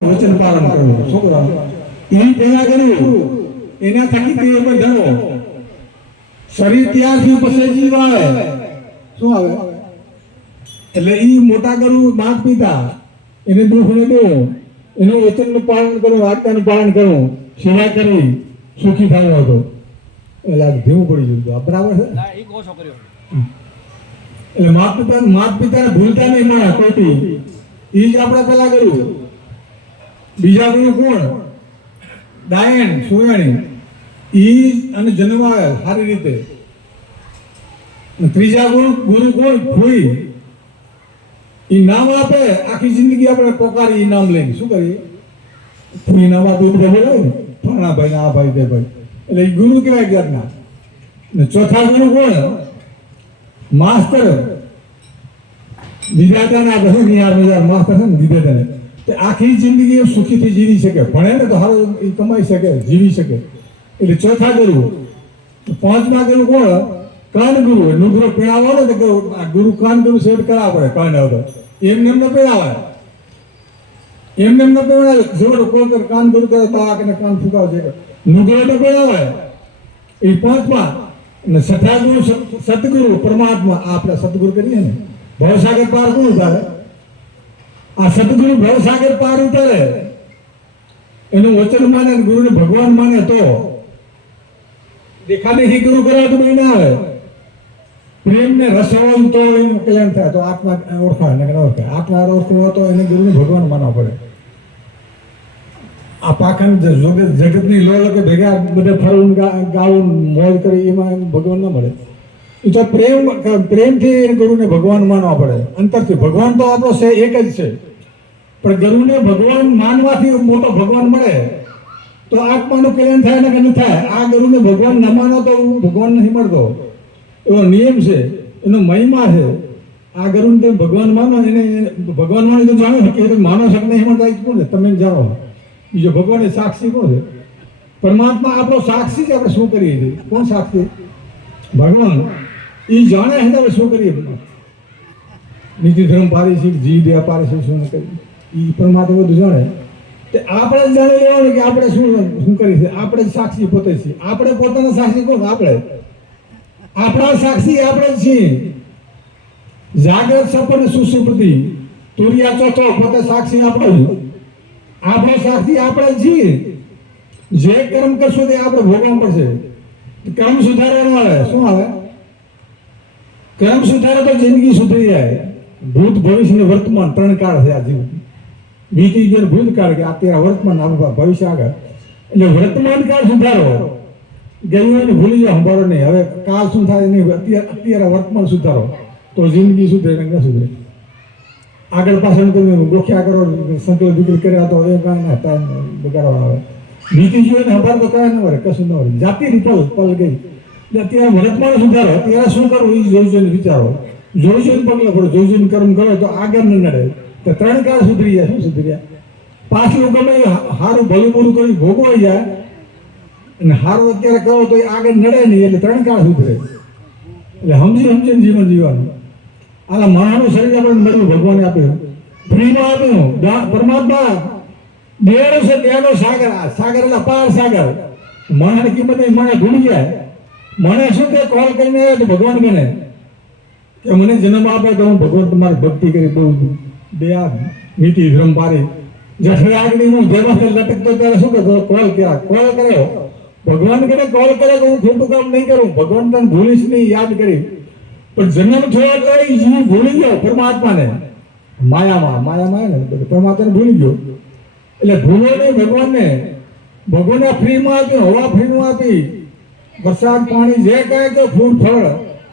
વચન પાલન કરવું છોકરા એ પેલા કર્યું એના થકી તે બંધનો શરીર તૈયાર થયું પછી જીવ આવે શું આવે એટલે એ મોટા કરવું માત પિતા એને દુઃખ ને દો એનું વચનનું પાલન કરવું આજ્ઞાનું પાલન કરવું સેવા કરવી સુખી થયો હતો એટલે ધીમું પડી ગયું બરાબર છે એટલે માત પિતાને ભૂલતા નહીં મારા કોટી એ જ આપણે પેલા કર્યું બીજા ગુરુ કોણ ડાયન સુરાણી ઈ અને જન્મ આવે સારી રીતે ત્રીજા ગુરુ કોણ ફૂઈ ઈ નામ આપે આખી જિંદગી આપણે પોકારી ઈ નામ લઈને શું કરીએ ફૂઈ નામ આપે બધા બોલાય ને ફલાણા ભાઈ આ ભાઈ તે ભાઈ એટલે એ ગુરુ કહેવાય જ્ઞાનના ને ચોથા ગુરુ કોણ માસ્ટર વિધાતાના બધા નિહાર માસ્ટર છે ને વિધાતાને આખી જિંદગી સુખીથી જીવી શકે ભણે ને તો સારું કમાઈ શકે જીવી શકે એટલે ચોથા ગુરુ પાંચમા ગુરુ કોણ કાન ગુરુ નુગરો પેણાવો ને તો ગુરુ કાન ગુરુ સેટ કરાવવા પડે કાન આવતો એમને એમને પેણાવાય એમને એમને પેણાવે જોડો કોઈ કાન ગુરુ કરે તો આને કાન ફૂકાવ છે નુગરો તો પેણાવાય એ પાંચમા અને છઠ્ઠા ગુરુ સતગુરુ પરમાત્મા આપણે સતગુરુ કરીએ ને ભવસાગર પાર કોણ ઉતારે આ સદગુરુ ભવસાગર પાર ઉતારે એનું વચન માને ગુરુને ભગવાન માને તો દેખાદેખી ગુરુ કરાવે તો ના આવે પ્રેમ ને રસવન તો એનું કલ્યાણ થાય તો આત્મા ઓળખાય ને ઓળખાય આત્મા ઓળખવો તો એને ગુરુને ભગવાન માનવા પડે આ પાખંડ જગતની લો કે ભેગા બધે ફરવું ગાવું મોજ કરી એમાં ભગવાન ના મળે એ તો પ્રેમથી ગુરુને ભગવાન માનવા પડે અંતરથી ભગવાન તો આપણો છે એક જ છે પણ ગુરુને ભગવાન માનવાથી મોટો ભગવાન મળે તો આત્માનું કલ્યાણ થાય ને કે ન થાય આ ગુરુને ભગવાન ન માનો તો ભગવાન નહીં મળતો એવો નિયમ છે એનો મહિમા છે આ ગુરુને તમે ભગવાન માનો એને ભગવાન માનો તો જાણો કે માનો શક નહીં મળતા કોણ છે તમે જાણો બીજો ભગવાન એ સાક્ષી કોણ છે પરમાત્મા આપણો સાક્ષી છે આપણે શું કરીએ છીએ કોણ સાક્ષી ભગવાન એ જાણે છે આપણે શું કરીએ બધા નીતિ ધર્મ પારીશિક જી દે પારીશિક શું કરીએ એ પરમાત્મા બધું જાણે તે આપણે જ જાણી લેવાનું કે આપણે શું કરીએ છીએ આપણે જ સાક્ષી પોતે છીએ આપણે પોતાના સાક્ષી કોણ આપણે આપણા સાક્ષી આપણે જ છીએ જાગ્રત સપન સુસુપ્તિ તુરિયા ચોથો પોતે સાક્ષી આપણો સાક્ષી આપણે જ છીએ જે કર્મ કરશો તે આપણે ભોગવવું પડશે કર્મ સુધારવાનું આવે શું આવે કર્મ સુધારે તો જિંદગી સુધરી જાય ભૂત ભવિષ્ય ને વર્તમાન ત્રણ કાળ છે આ જીવન બીજી ગયો ભૂતકાળ કે અત્યારે વર્તમાન ભવિષ્ય આગળ એટલે વર્તમાન કાળ સુધારો ગયું એને ભૂલી જાઓ સંભાળો નહીં હવે કાળ શું થાય નહીં અત્યારે વર્તમાન સુધારો તો જિંદગી સુધરે ને ન સુધરે આગળ પાછળ તમે ગોખ્યા કરો સંકલ્પ વિકલ્પ કર્યા તો એ કાંઈ ના ટાઈમ બગાડવાનો આવે બીજી ગયો ને સંભાળ તો કાંઈ ન વરે કશું ન વરે જાતિની પલ ગઈ અત્યારે વર્તમાન સુધારો અત્યારે શું કરવું એ જોઈ જોઈને વિચારો જોઈ જોઈને પગલા પડો જોઈ જોઈને કર્મ કરો તો આગળ ન નડે તો ત્રણ કાળ સુધરી જાય શું સુધર્યા પાછું ગમે સારું ભલું મોડું કરી ભોગવાઈ જાય અને સારું અત્યારે કરો તો એ આગળ નડે નહીં એટલે ત્રણ કાળ સુધરે એટલે સમજીને જીવન જીવવાનું આ માણસનું શરીર આપણે મળ્યું ભગવાને આપ્યું ફ્રીમાં આપ્યું પરમાત્મા દેવાનો છે દેવાનો સાગર સાગર એટલે પાર સાગર માણસની કિંમત નહીં માણસ ભૂલી જાય મને શું કે કોલ કરીને તો ભગવાન ગણે કે મને જન્મ આપે તો હું ભગવાન તમારી ભક્તિ કરી બહુ દયા નીતિ ધર્મ પારી જઠરાગ્નિ હું દેવાને લટકતો ત્યારે શું કરતો કોલ કર્યો ભગવાન કરે કોલ કરે તો હું ખોટું કામ નહીં કરું ભગવાન તને ભૂલીશ નહીં યાદ કરી પણ જન્મ થયો એટલે એ જીવ ભૂલી ગયો પરમાત્માને માયામાં ને પરમાત્માને ભૂલી ગયો એટલે ભૂલો નહીં ભગવાને ફ્રીમાં આપ્યું હવા ફ્રીમાં આપી વરસાદ પાણી જે કહે કે ફૂલ ફળ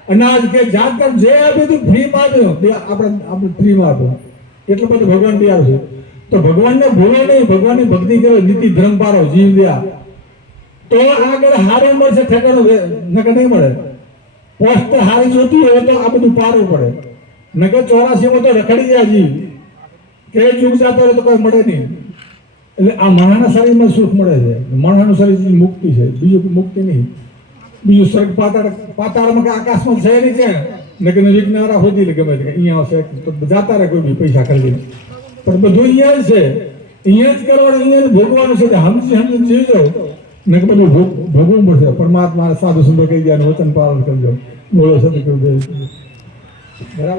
અનાજ કે જાતર જે બધું ફ્રીમાં આપ્યું આપણે ફ્રીમાં આપ્યું એટલું બધું ભગવાન તૈયાર છે તો ભગવાનને ભૂલો નહીં ભગવાનની ભક્તિ કરો નીતિ ધર્મ પારો જીવ દયા તો આગળ હારે મળશે ઠેકાણું નકર નહીં મળે પોસ્ટ હારી જોતી હોય તો આ બધું પારવું પડે નકર 84 તો રખડી જાય જીવ કે ચૂક જતો હોય તો કોઈ મળે નહીં એટલે આ માણસના શરીરમાં સુખ મળે છે માણસનું શરીર મુક્તિ છે બીજું મુક્તિ નહીં બીજું સ્વર્ગ પાતાળમાં કે આકાશમાં છે નહીં છે નકર વિજ્ઞારા હોતી ગમે અહીંયા આવશે તો જાતા રહે કોઈ બી પૈસા ખરીદીને પણ બધું અહીંયા જ છે અહીંયા જ કરવાનું, અહીંયા જ ભોગવાનું છે. સમજી જીવજો ને કે બધું ભોગવવું પડશે. પરમાત્મા સાધુ સુંદર કહી ગયા, વચન પાલન કરજો. બોલો સદગુરુદેવ. બરાબર.